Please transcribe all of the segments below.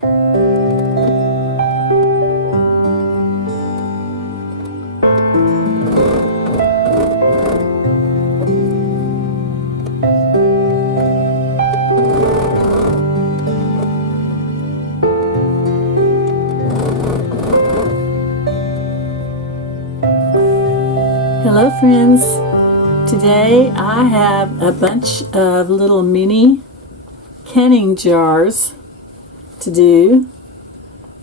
Hello friends, today I have a bunch of little mini canning jars to do,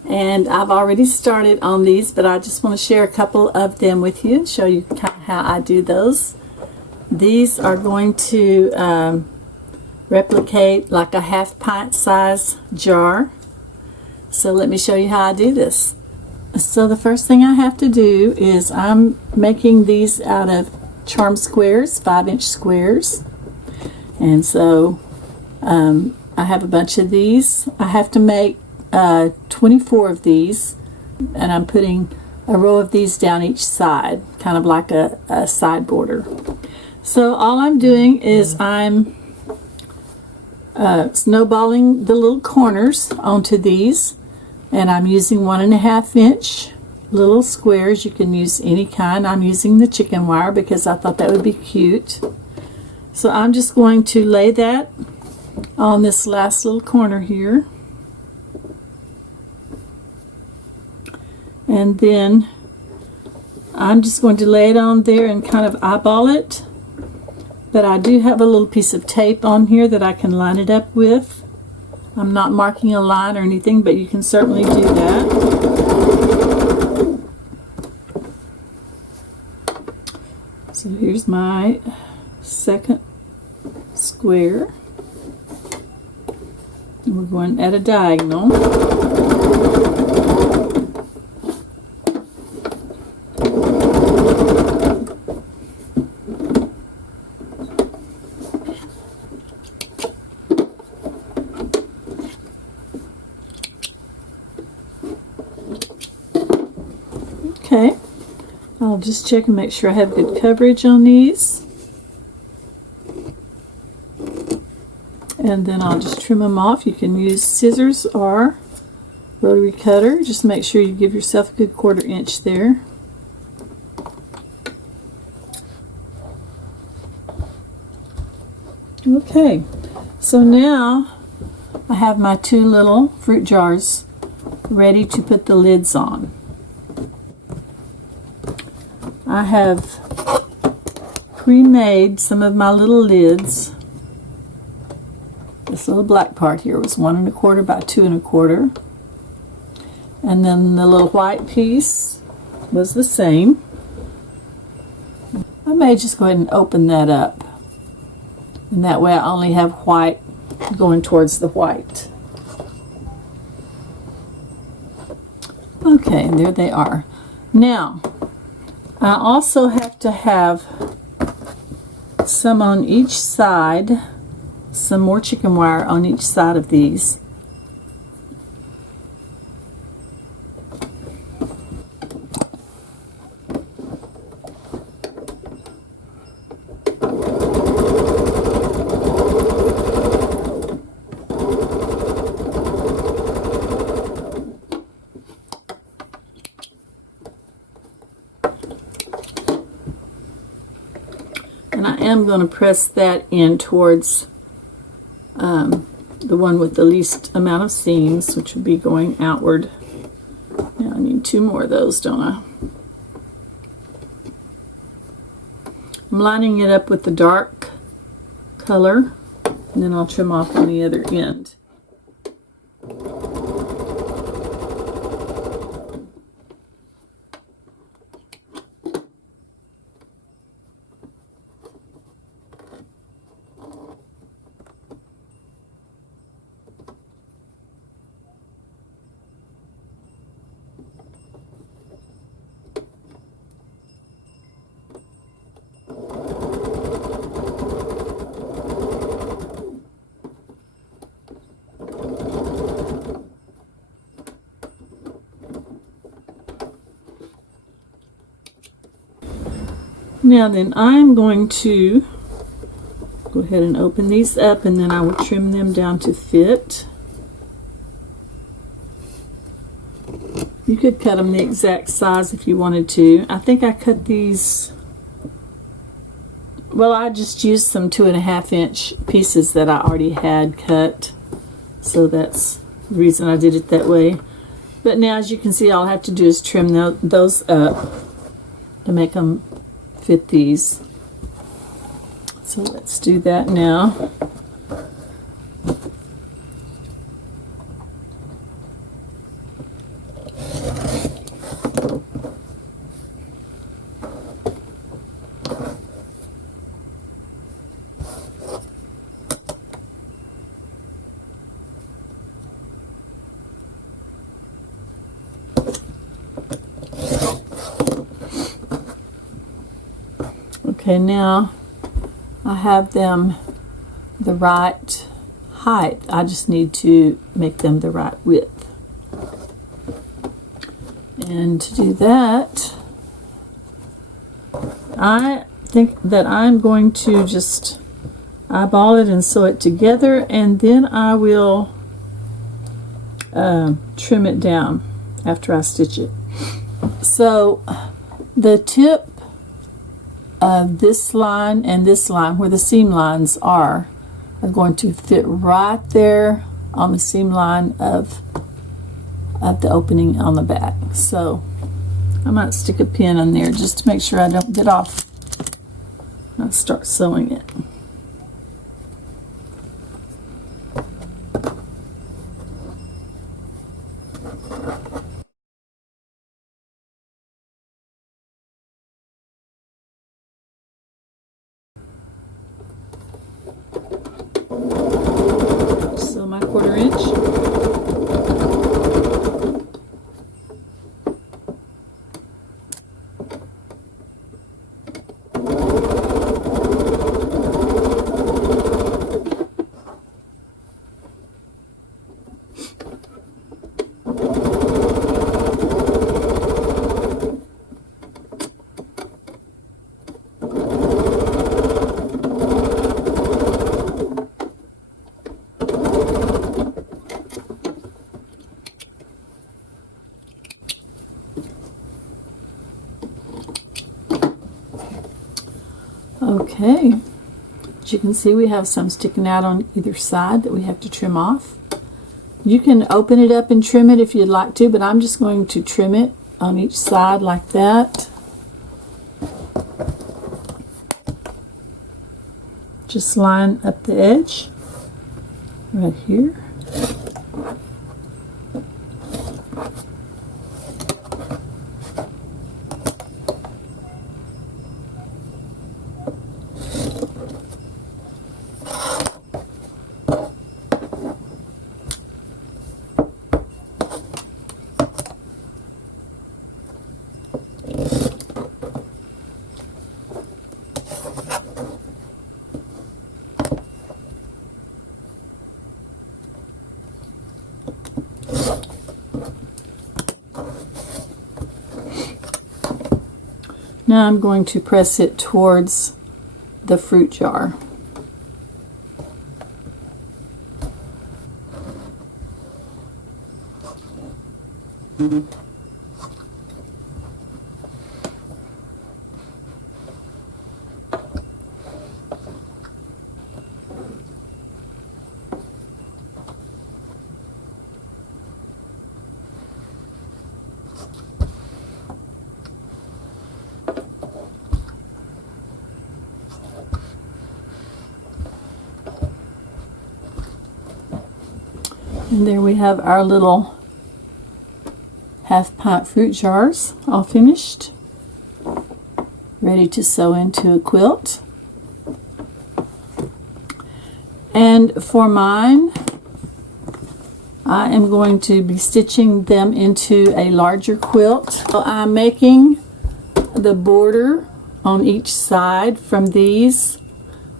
and I've already started on these, but I just want to share a couple of them with you and show you kind of how I do those. These are going to replicate like a half-pint size jar, so let me show you how I do this. So the first thing I have to do is I'm making these out of charm squares, 5-inch squares, and so I have a bunch of these. I have to make 24 of these, and I'm putting a row of these down each side, kind of like a side border. So all I'm doing is I'm snowballing the little corners onto these. And I'm using 1.5-inch little squares. You can use any kind. I'm using the chicken wire because I thought that would be cute. So I'm just going to lay that on this last little corner here. And then I'm just going to lay it on there and kind of eyeball it. But I do have a little piece of tape on here that I can line it up with. I'm not marking a line or anything, but you can certainly do that. So here's my second square. And we're going at a diagonal. Okay, I'll just check and make sure I have good coverage on these. And then I'll just trim them off. You can use scissors or rotary cutter. Just make sure you give yourself a good 1/4 inch there. Okay, so now I have my 2 little fruit jars ready to put the lids on. I have pre-made some of my little lids. This little black part here was 1 1/4 by 2 1/4, and then the little white piece was the same. I may just go ahead and open that up, and that way I only have white going towards the white. Okay, there they are. Now I also have to have some on each side, some more chicken wire on each side of these. And I am going to press that in towards the one with the least amount of seams, which would be going outward. Now I need 2 more of those, don't I? I'm lining it up with the dark color, and then I'll trim off on the other end. Now then, I'm going to go ahead and open these up, and then I will trim them down to fit. You could cut them the exact size if you wanted to. I think I cut these, well, I just used some 2.5-inch pieces that I already had cut. So that's the reason I did it that way. But now, as you can see, all I have to do is trim those up to make them fit these. So let's do that now. Okay, now I have them the right height. I just need to make them the right width. And to do that, I think that I'm going to just eyeball it and sew it together, and then I will trim it down after I stitch it. So the tip of this line and this line, where the seam lines are going to fit right there on the seam line of the opening on the back. So I might stick a pin in there just to make sure I don't get off. I'll start sewing it. So my 1/4 inch. Okay, as you can see, we have some sticking out on either side that we have to trim off. You can open it up and trim it if you'd like to, but I'm just going to trim it on each side like that. Just line up the edge right here. Now I'm going to press it towards the fruit jar. And there we have our little half-pint fruit jars all finished, ready to sew into a quilt. And for mine, I am going to be stitching them into a larger quilt. So I'm making the border on each side from these,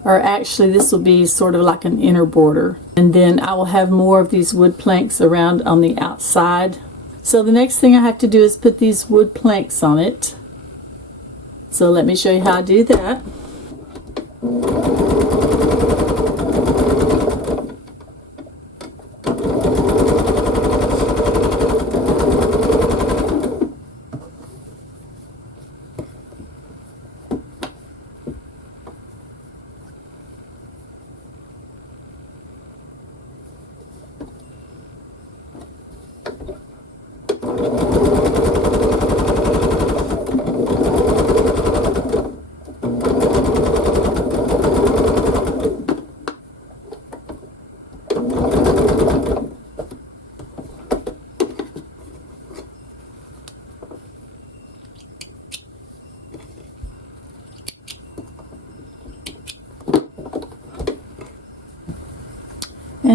or actually this will be sort of like an inner border. And then I will have more of these wood planks around on the outside. So the next thing I have to do is put these wood planks on it. So let me show you how I do that.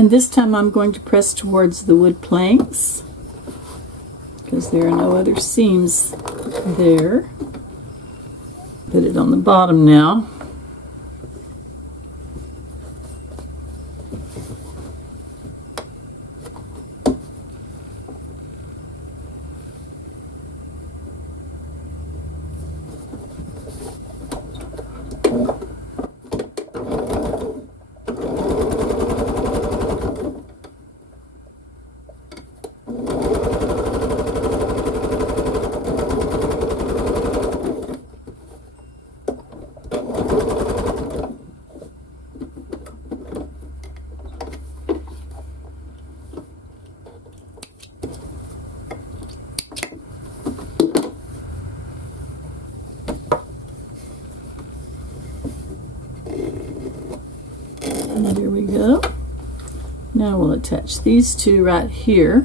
And this time I'm going to press towards the wood planks because there are no other seams there. Put it on the bottom now. And there we go. Now we'll attach these two right here.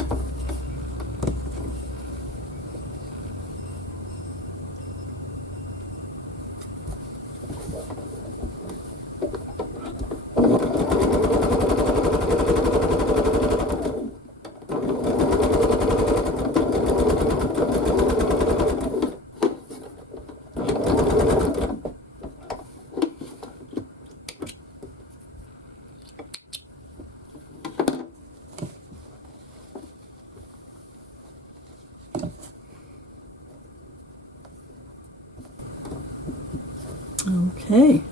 Okay,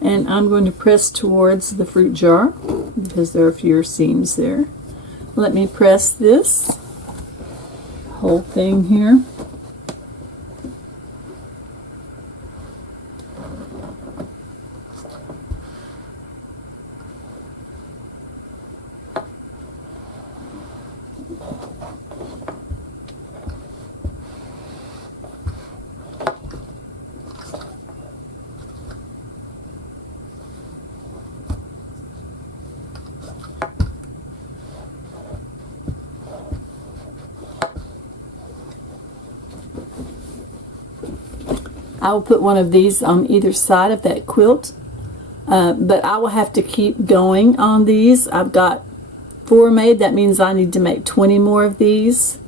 and I'm going to press towards the fruit jar because there are fewer seams there. Let me press this whole thing here. I will put one of these on either side of that quilt, but I will have to keep going on these. I've got 4 made. That means I need to make 20 more of these,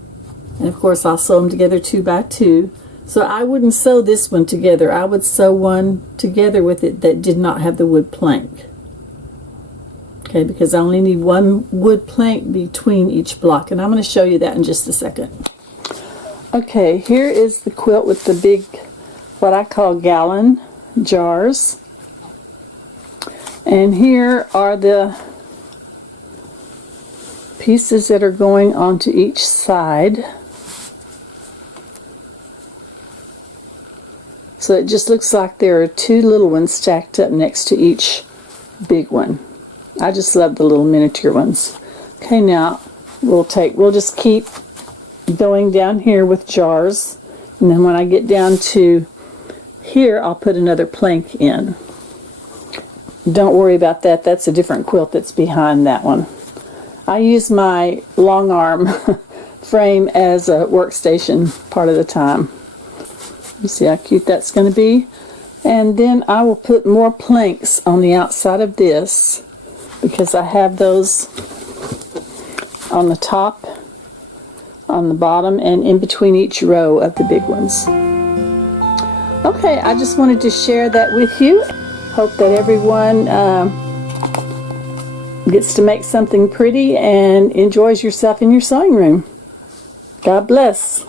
and of course I'll sew them together 2 by 2. So I wouldn't sew this one together. I would sew one together with it that did not have the wood plank. Okay, because I only need 1 wood plank between each block, and I'm going to show you that in just a second. Okay, here is the quilt with the big, what I call gallon jars, and here are the pieces that are going onto each side. So it just looks like there are 2 little ones stacked up next to each big one. I just love the little miniature ones. Okay, now we'll just keep going down here with jars, and then when I get down to here, I'll put another plank in. Don't worry about that. That's a different quilt that's behind that one. I use my long arm frame as a workstation part of the time. You see how cute that's going to be? And then I will put more planks on the outside of this because I have those on the top, on the bottom, and in between each row of the big ones. Okay, I just wanted to share that with you. Hope that everyone gets to make something pretty and enjoys yourself in your sewing room. God bless.